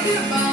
Everybody.